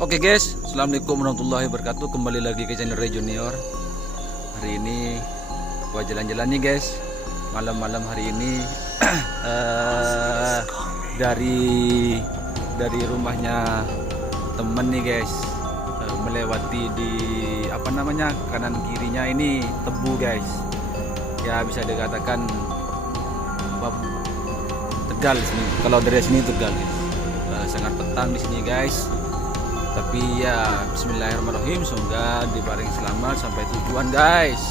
Oke guys, assalamualaikum warahmatullahi wabarakatuh. Kembali lagi ke channel Ray Junior. Hari ini gua jalan-jalan nih guys. Malam-malam hari ini dari rumahnya temen nih guys, melewati di kanan kirinya ini tebu guys. Ya bisa dikatakan Tegal sini. Kalau dari sini Tegal guys. Sangat petang di sini guys. Tapi ya bismillahirrahmanirrahim, semoga dibaring selamat sampai tujuan guys.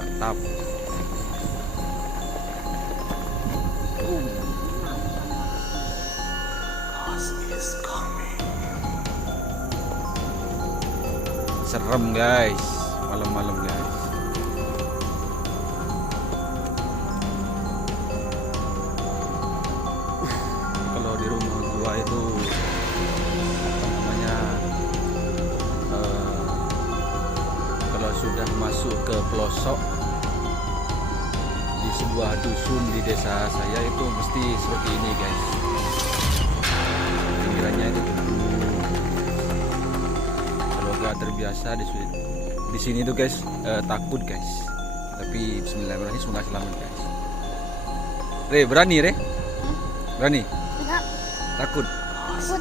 Mantap. Serem guys, malam-malam guys. Kalau di rumah gua itu kalau sudah masuk ke pelosok di sebuah dusun di desa saya itu mesti seperti ini guys. Pinggirannya itu terbiasa di sini tuh guys, takut guys. Tapi bismillahirrahmanirrahim, semoga selamat guys. Re, berani Re? Berani? Enggak. Takut? Takut.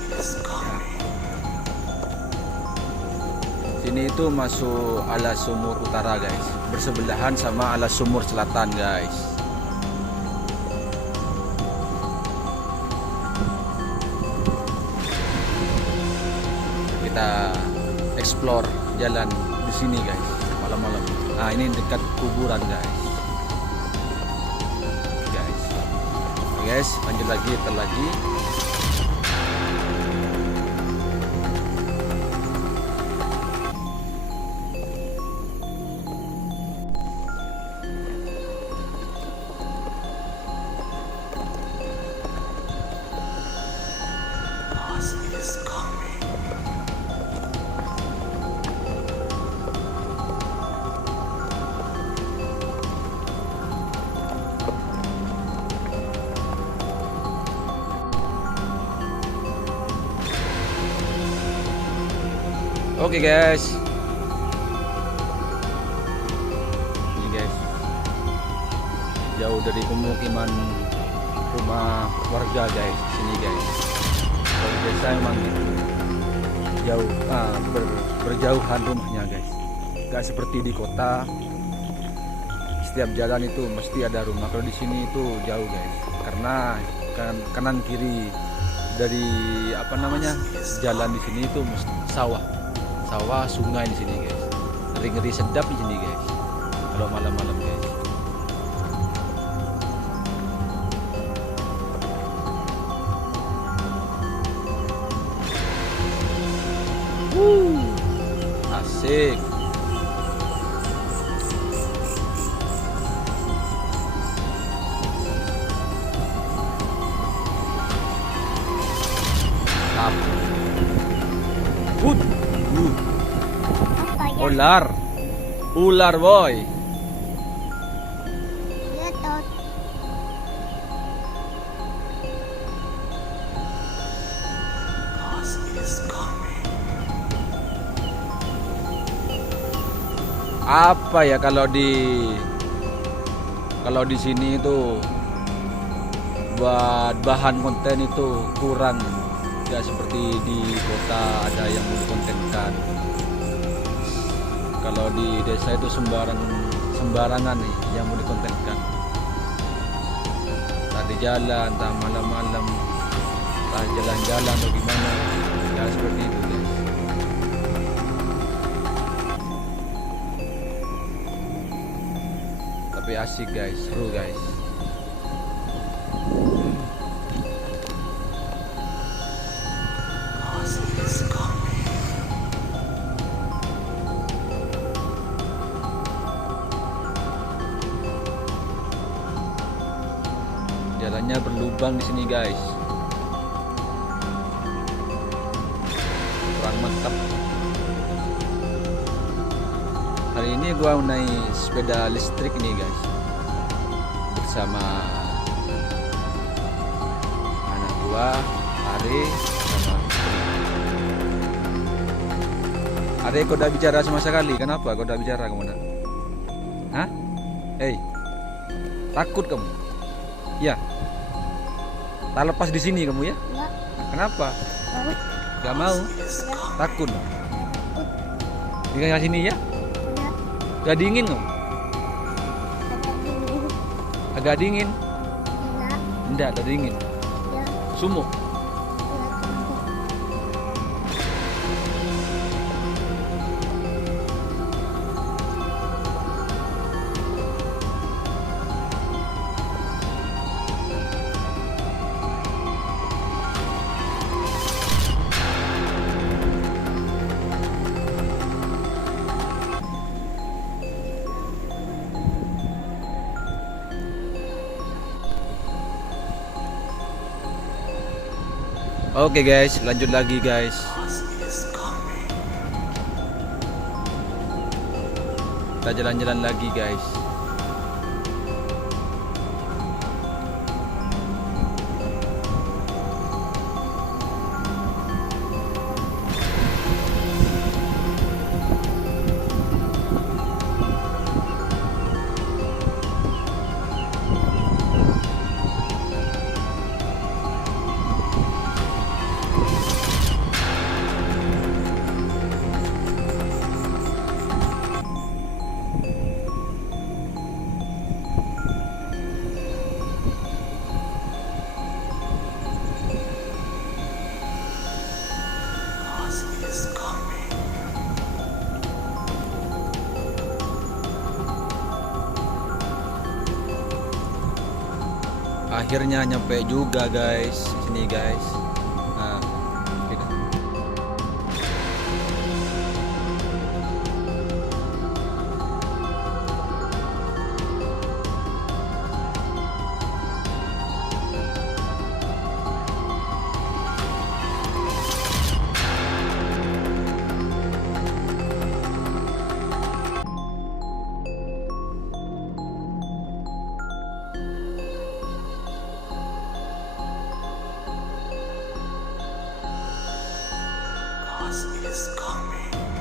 Sini itu masuk Alas Sumur Utara guys, bersebelahan sama Alas Sumur Selatan guys. Kita explore jalan di sini guys, malam-malam. Nah, ini dekat kuburan guys. Guys, lanjut lagi, lagi. Oke guys, ini guys, jauh dari pemukiman rumah warga guys, sini guys. Kalau desa emang gitu, jauh, berjauhan rumahnya guys. Gak seperti di kota, setiap jalan itu mesti ada rumah. Kalau di sini itu jauh guys, karena kanan kiri dari jalan di sini itu sawah, sungai di sini guys. Ngeri sedap di sini guys. Kalau malam-malam guys. Asik. Mantap. Apa ya? Ular boy. Ya toh. Apa ya kalau di sini itu buat bahan konten itu kurang, nggak seperti di kota ada yang mau dikontenkan. Kalau di desa itu sembarangan nih yang mau dikontenkan. Tadi jalan, entah malam-malam, entah jalan-jalan atau gimana, ya seperti itu guys. Tapi asik guys, seru guys. Jalannya berlubang di sini guys. kurang mantap. Hari ini gua naik sepeda listrik nih guys, bersama anak gua, Ari, sama istri. Ari, kau udah bicara sama sekali. Kenapa kau udah bicara kamu nak? Hah? Hei, takut kamu? Ya. Tak lepas di sini kamu ya? Enggak. Kenapa? Mau. Gak mau? Ya. Takut? Tinggal sini ya? Enggak. Gak dingin kamu? Agak dingin. Agak dingin? Enggak. Enggak, ada dingin. Ya. Sumuk? Ya. Tunggu. Oke guys, lanjut lagi guys. Kita jalan-jalan lagi guys. Akhirnya nyampe juga guys, sini guys. Nah, kita. Is coming.